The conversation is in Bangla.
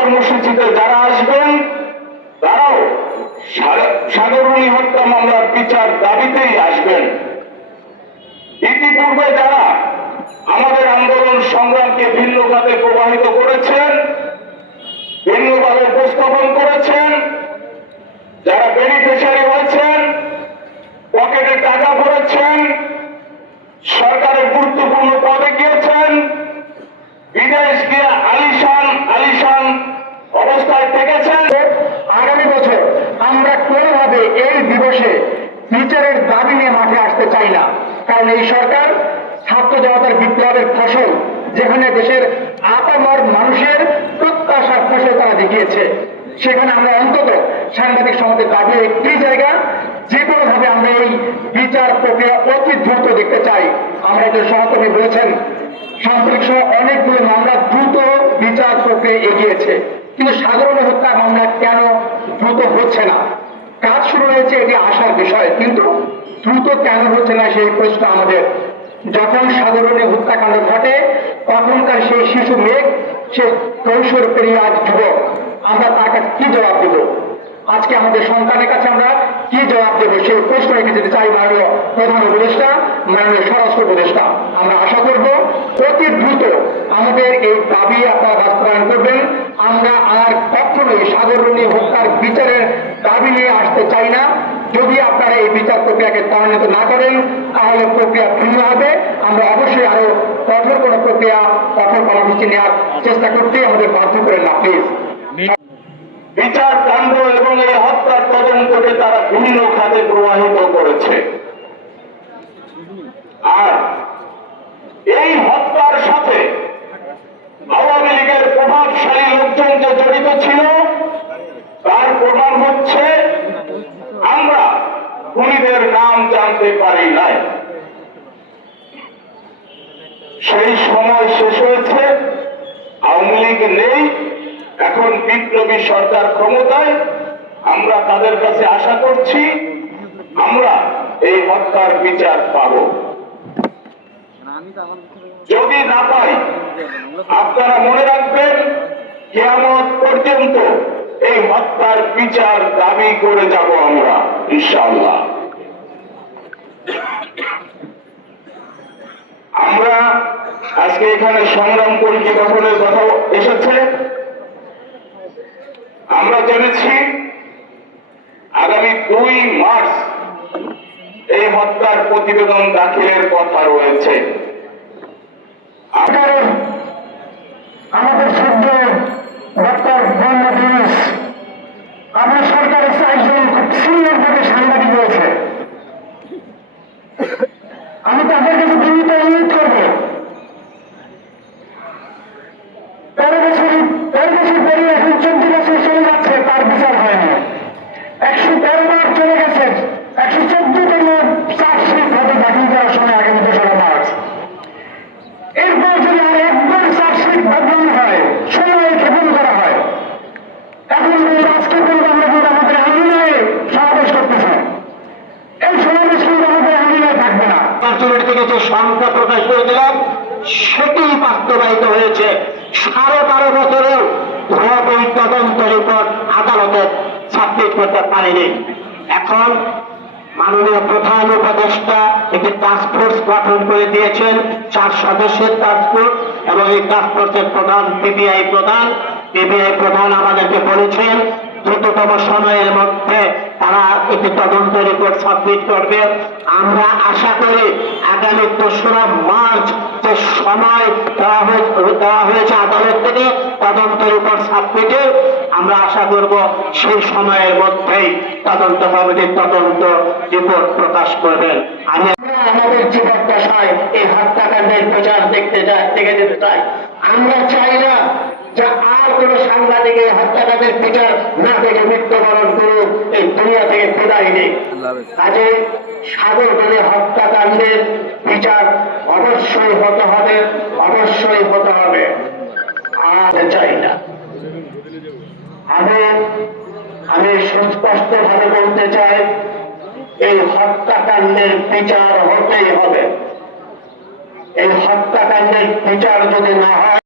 কর্মসূচিতে যারা আসবেন তারাও সাগররুনি হত্যা মামলার বিচার দাবিতেই আসবেন। ইতিপূর্বে যারা আমাদের আন্দোলন সংগ্রামকে ভিন্ন খাতে প্রবাহিত করেছেন, ভিন্নভাবে উপস্থাপন করেছেন, যারা বেনিফিশিয়ারি হয়েছেন, পকেটে টাকা ভরেছেন, সরকারের গুরুত্বপূর্ণ পদে গিয়েছেন, বিদেশ গিয়ে আলিশান অবস্থায় থেকেছেন, আগামী বছর আমরা কোনোভাবে এই দিবসে বিচারের দাবি নিয়ে মাঠে আসতে চাই না। কারণ এই সরকার ছাত্র জনতার বিপ্লবের ফসল, যেখানে দেশের আপামর মানুষের প্রত্যাশার ফসল তারা দেখিয়েছে, সেখানে আমরা অন্তত সাংবাদিক সমাজের দাবি একটি জায়গা, যে কোনো ভাবে আমরা এই বিচার প্রক্রিয়া অতি দ্রুত দেখতে চাই। আমরা একজন সহকর্মী বলেছেন সাম্প্রতিক সময় অনেকগুলো মামলা দ্রুত বিচার প্রক্রিয়া এগিয়েছে, কিন্তু সাগররুনি হত্যা মামলা কেন দ্রুত হচ্ছে না? কাজ শুরু হয়েছে, এটি আসার বিষয়, কিন্তু দ্রুত কেন হচ্ছে না সেই প্রশ্ন আমাদের। যখন সাগররুনি হত্যাকাণ্ড ঘটে তখনকার সেই শিশু মেঘ, সে কৈশোর পেরিয়ে আজ যুবক, আমরা তার কাছে কি জবাব দেব? আজকে আমাদের সন্তানের কাছে আমরা কি জবাব দেবো সেই প্রশ্ন রেখে যেতে চাই মাননীয় প্রধান উপদেষ্টা, মাননীয় স্বরাষ্ট্র উপদেষ্টা। আমরা আশা করব অতি দ্রুত আমাদের এই দাবি আপনারা বাস্তবায়ন করবেন। আমরা আর কখনোই সাগররুনি হত্যার বিচারের দাবি নিয়ে আসতে চাই না। যদি আপনারা এই বিচার প্রক্রিয়াকে ত্বরান্বিত না করেন তাহলে প্রক্রিয়া ভিন্ন হবে। আমরা অবশ্যই আরো কঠোর কোনো প্রক্রিয়া, কঠোর কর্মসূচি নেওয়ার চেষ্টা করতেই আমাদের বাধ্য করেন না প্লিজ। বিচার কাণ্ড এবং এই হত্যার তদন্তকে তারা ভিন্ন খাতে প্রবাহিত করেছে। আর এই হত্যার সাথে আওয়ামী লীগের প্রভাবশালী লোকজন যে জড়িত ছিল তার প্রমাণ হচ্ছে আমরা খুনিদের নাম জানতে পারি নাই। সেই সময় শেষ হয়েছে, আওয়ামী লীগ নেই, এখন বিপ্লবী সরকার ক্ষমতায়। আমরা তাদের কাছে আশা করছি আমরা এই হত্যার বিচার পাব। যদি না পাই আপনারা মনে রাখবেন কিয়ামত পর্যন্ত এই হত্যার বিচার দাবি করে যাব আমরা ইনশাআল্লাহ। আমরা আজকে এখানে সংগ্রাম কমিটি গঠনের কথা এসেছে। আমরা জেনেছি আগামী 2 মার্চ এই হত্যার প্রতিবেদন দাখিলের কথা রয়েছে। আমাদের সদ্য ডক্টর মোহাম্মদ ইউনূস, আপনার সরকারের 4 জন খুব সিনিয়র ভাবে সাংবাদিক রয়েছে। আমি তাদের কাছে বিনীত অনুরোধ করব, 13 বছর পেরিয়ে এখন 14 বছর চলে যাচ্ছে, তার বিচার হয়নি। 113 বার চলে গেছে, 114তম চার্জশিট হবে দাখিল করার সময় আগামী 2রা মার্চ। এরপর যদি আর একবার চার্জশিট বদলানো হয়, সময় ক্ষেপণ করা হয়, এখন আজকে পর্যন্ত আমরা কিন্তু আমাদের আঙিনায় সমাবেশ করতেছি। এই সমাবেশ কিন্তু আমাদের আঙিনায় থাকবে না। থেকে যে সংখ্যা প্রকাশ করে দিলাম সেটি বাস্তবায়িত হয়েছে। 12.5 বছরেও ওই তদন্ত রিপোর্ট আদালতে সাবমিট করতে পারেনি। এখন মাননীয় প্রধান উপদেষ্টা একটি টাস্কফোর্স গঠন করে দিয়েছেন, 4 সদস্যের টাস্কফোর্স, এবং এই টাস্কফোর্সের প্রধান পিবিআই প্রধান আমাদেরকে বলেছেন দ্রুততম সময়ের মধ্যে তারা একটি তদন্ত রিপোর্ট সাবমিট করবে। আমরা আশা করি আগামী 2রা মার্চ যে সময় দেওয়া হয়েছে আদালত থেকে তদন্ত রিপোর্ট সাবমিটে, আমরা আশা করব সেই সময়ের মধ্যেই তদন্ত কমিটির তদন্ত রিপোর্ট প্রকাশ করবেন। আমরা আমাদের জীবদ্দশায় এই হত্যাকাণ্ডের বিচার দেখে যেতে চাই। আমরা চাই না যে আর কোন সাংবাদিক এই হত্যাকাণ্ডের বিচার না দেখে মৃত্যুবরণ করুক, এই দুনিয়া থেকে বিদায় নেই। কাজে সাগররুনি হত্যাকাণ্ডের বিচার অবশ্যই হতে হবে, অবশ্যই হতে হবে। আর চাই না। আমি সুস্পষ্ট ভাবে বলতে চাই, এই হত্যাকাণ্ডের বিচার হতেই হবে। এই হত্যাকাণ্ডের বিচার যদি না হয়